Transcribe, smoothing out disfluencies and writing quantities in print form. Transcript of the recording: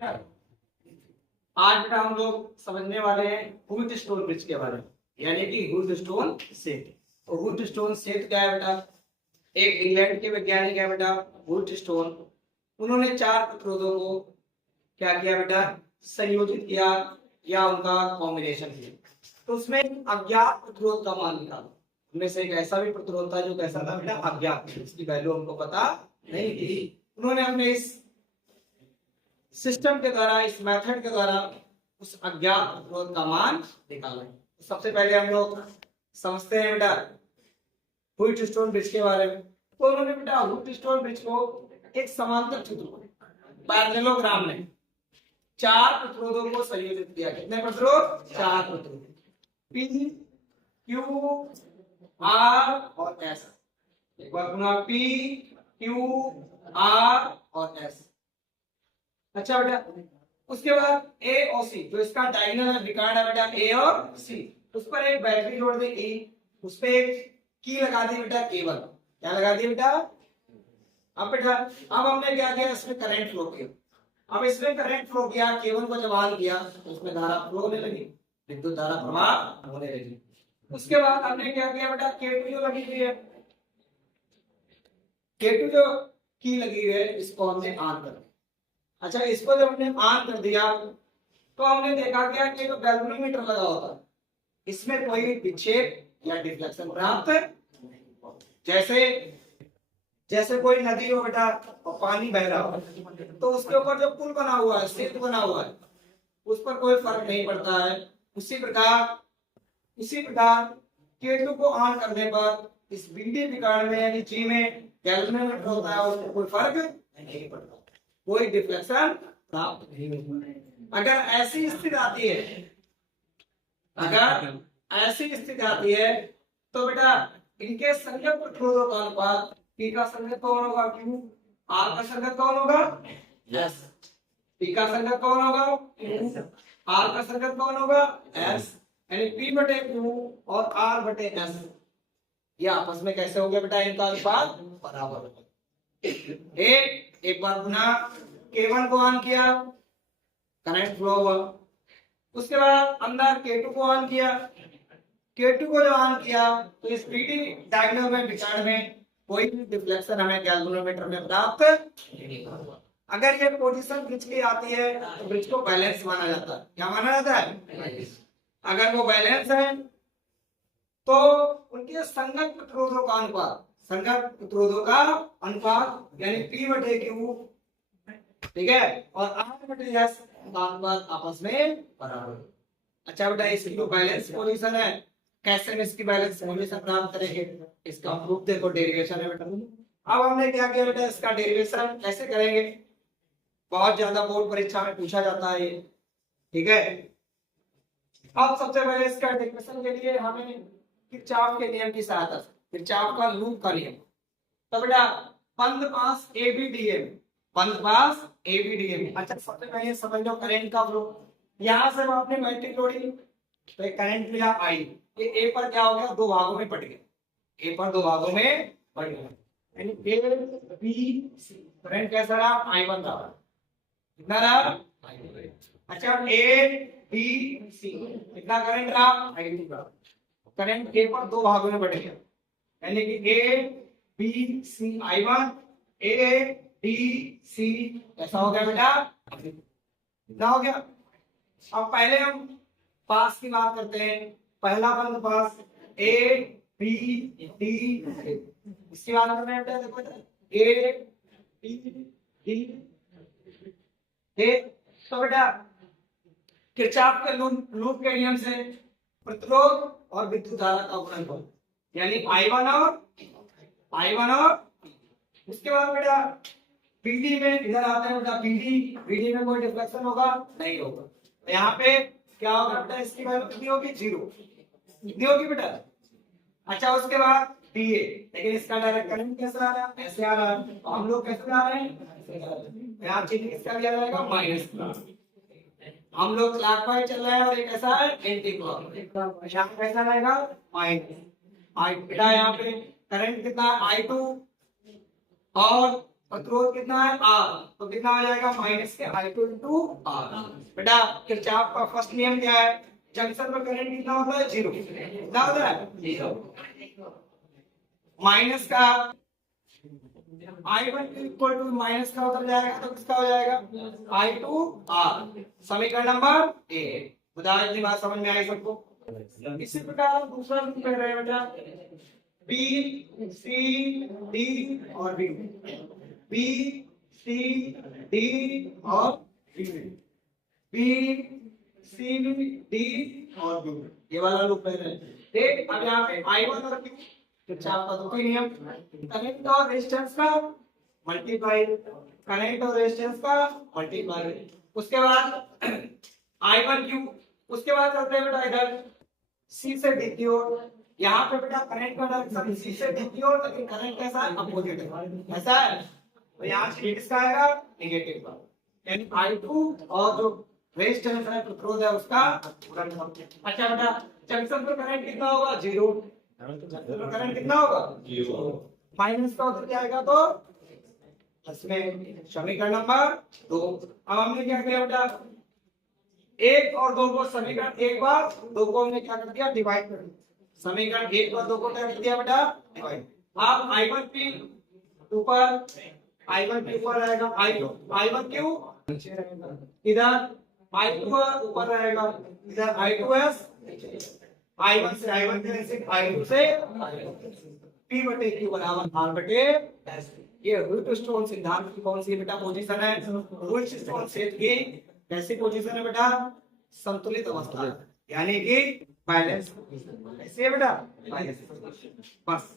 आज बेटा हम लोग समझने वाले हैं हुड स्टोन ब्रिज के बारे में, यानी कि हुड स्टोन सेट। तो हुड स्टोन सेट क्या है बेटा? एक इंग्लैंड के वैज्ञानिक है बेटा हुड स्टोन। उन्होंने 4 प्रतिरोधों को क्या किया बेटा? संयोजित किया या उनका कॉम्बिनेशन किया। तो उसमें अज्ञात प्रतिरोध का मान निकाला। उनमें से एक ऐसा भी प्रतिरोध था जो कैसा था बेटा? अज्ञात, इसकी वैल्यू हमको पता नहीं थी। उन्होंने अपने इस सिस्टम के द्वारा, इस मेथड के द्वारा उस अज्ञात प्रतिरोध का मान निकाला। तो सबसे पहले हम लोग समझते हैं बेटा हुड स्टोन ब्रिज के बारे में। तो उन्होंने बेटा हुड स्टोन ब्रिज को एक समांतर चित्र पैरेललोग्राम में 4 प्रतिरोधों को संयोजित किया। कितने प्रतिरोध? 4 प्रतिरोध, P, Q, R और S। एक बार पुनः P, Q, R और S। अच्छा बेटा, उसके बाद A और C, जो इसका डायगोनल है, विकर्ण है बेटा A और C, उस पर एक बैटरी जोड़ दी E, उस पर एक की लगा दी बेटा केबल। क्या लगा दी बेटा? अब बेटा अब हमने क्या किया? इसमें करंट फ्लो किया। अब इसमें करंट फ्लो किया, केबल को जब ऑन किया तो उसमें धारा फ्लो होने लगी, विद्युत धारा प्रवाह होने लगी। उसके बाद हमने क्या किया बेटा? K2 जो लगी हुई है, K2 जो की लगी हुई है, इसको हमने ऑन कर दिया। अच्छा, इसको जब हमने ऑन कर दिया तो हमने देखा क्या कि जो गैल्वेनोमीटर लगा होता है इसमें कोई विक्षेप या डिफ्लेक्शन प्राप्त जैसे जैसे कोई नदी हो बेटा और पानी बह रहा हो, तो उसके ऊपर जो पुल बना हुआ है, सेतु बना हुआ है, उस पर कोई फर्क नहीं पड़ता है। उसी प्रकार K2 को ऑन करने पर इस बिंदी विकर्ण में यानी जी में गैल्वेनोमीटर होता है, उसमें कोई फर्क नहीं पड़ता, कोई डिफ्लेक्शन प्राप्त नहीं होता। अगर ऐसी स्थिति आती है, तो बेटा इनके संगत प्रतिरोधों का अनुपात, P का संगत कौन होगा? Q, R का संगत कौन होगा? S, P का संगत कौन होगा? Q, R का संगत कौन होगा? S, यानी P बटे Q और R बटे S, ये आपस में कैसे हो गया बेटा? इनका अनुपात बराबर होगा। एक बार पुनः K1 को ऑन किया, करंट फ्लो हुआ। उसके बाद अंदर K2 को ऑन किया, K2 को जो ऑन किया तो इस PD डायगोनल में विकर्ण में कोई भी डिफ्लेक्शन हमें गैल्वेनोमीटर में प्राप्त नहीं होगा। अगर ये पोजीशन ब्रिज की आती है तो ब्रिज को बैलेंस माना जाता है। क्या माना जाता है? अगर वो बैलेंस है तो उनके संगत प्रतिरोधों का अनुपात यानी P बटे Q, ठीक है, और R बटे S का अनुपात आपस में बराबर। अच्छा बेटा, इसकी जो बैलेंस पोजीशन है, कैसे हम इसकी बैलेंस पोजीशन प्राप्त करेंगे? इसका प्रूफ देखो, डेरिवेशन है बेटा। अब हमने क्या किया बेटा? इसका डेरिवेशन कैसे करेंगे? बहुत ज्यादा बोर्ड परीक्षा में पूछा जाता है ये, ठीक है। अब सबसे पहले इसका डेरिवेशन के लिए हमें किरचॉफ के नियम की सहायता से, किरचॉफ का लूप का नियम। तो बेटा बंद पास ABDM। अच्छा, सबसे पहले समझ लो करंट का फ्लो। यहां से आपने मैट्रिक जोड़ी तो एक करंट लिया I, ये A पर क्या हो गया? 2 भागों में बट गया, A पर 2 भागों में बट गया, यानी A B C। करंट कैसा रहा? I1 रहा। कितना रहा? अच्छा, A B C कितना करंट रहा? I2 रहा। करंट A पर 2 भागों में बट गया, यानी कि A B C I1 A B C ऐसा हो गया बेटा, कितना हो गया? अब पहले हम पास की बात करते हैं। पहला बंद पास A B D C, इसकी बात करते हैं बेटा। देखो A B D A, तो बेटा किरचॉफ के लूप के नियम से प्रतिरोध और विद्युत धारा का गुणनफल यानी I1 और उसके बाद बेटा PD में इधर आते हैं बेटा, PD में कोई डिफ्लेक्शन होगा? नहीं होगा। तो यहाँ पे क्या होगा बेटा? इसकी वैल्यू कितनी होगी? 0। कितनी होगी बेटा? अच्छा, उसके बाद DA, लेकिन इसका डायरेक्ट करंट कैसा आ रहा है? ऐसे आ रहा है, तो हम लोग कैसे आ रहे हैं? यहाँ चिन्ह किसका दिया जाएगा? माइनस का। हम लोग क्लॉकवाइज चल रहे हैं और ये कैसा है? Anti clockwise. यहाँ कैसा रहेगा? माइनस। बेटा यहाँ पे करंट कितना? I2 और प्रतिरोध कितना है आर, तो कितना हो जाएगा माइनस के I2 इंटू आर। बेटा किरचॉफ का फर्स्ट नियम क्या है, जंक्शन पर करंट कितना होता है जीरो, कितना होता है जीरो, माइनस का I1 इक्वल टू माइनस का उतर जाएगा तो किसका हो जाएगा I2 R, समीकरण नंबर 1। उदाहरण की बात समझ में आई सबको। इसी प्रकार हम दूसरा रूप कह रहे हैं बेटा B C D और B, B C D और B C D और B, ये वाला रूप कह रहे हैं। ठीक, अब यहाँ पे I1 और Q किरचॉफ का दूसरा नियम, करंट और रेजिस्टेंस का मल्टीप्लाई, करंट और रेजिस्टेंस का मल्टीप्लाई। उसके बाद I1 Q, उसके बाद चलते हैं बेटा इधर C से D की ओर। यहाँ पे बेटा करंट का डायरेक्शन C से D की ओर, लेकिन करंट कैसा है अपोजिट है, ऐसा है, तो यहाँ से किसका आएगा नेगेटिव का, यानी I2 और जो रेजिस्टेंस है प्रतिरोध है उसका। अच्छा बेटा जंक्शन पर करंट कितना होगा जीरो, करंट कितना होगा जीरो, माइनस का उतर जाएगा तो इसमें समीकरण नंबर 2। अब हमने क्या किया बेटा एक और दो को समीकरण एक बार दो को हमने क्या कर दिया डिवाइड कर दिया, समीकरण एक और दो को क्या कर दिया बेटा डिवाइड। अब I1 की ऊपर I1 के ऊपर रहेगा I1 क्यों इधर I2 ऊपर रहेगा, इधर I2s, I1 से I1 कैंसिल, I2 से P बटे Q बराबर R बटे S। ये रूट स्टोन सिद्धांत की कौन सी बेटा पोजीशन है, रूट स्टोन सेट की कैसी पोजीशन है बेटा, संतुलित अवस्था, यानी कि बैलेंस, ऐसे है बेटा बस।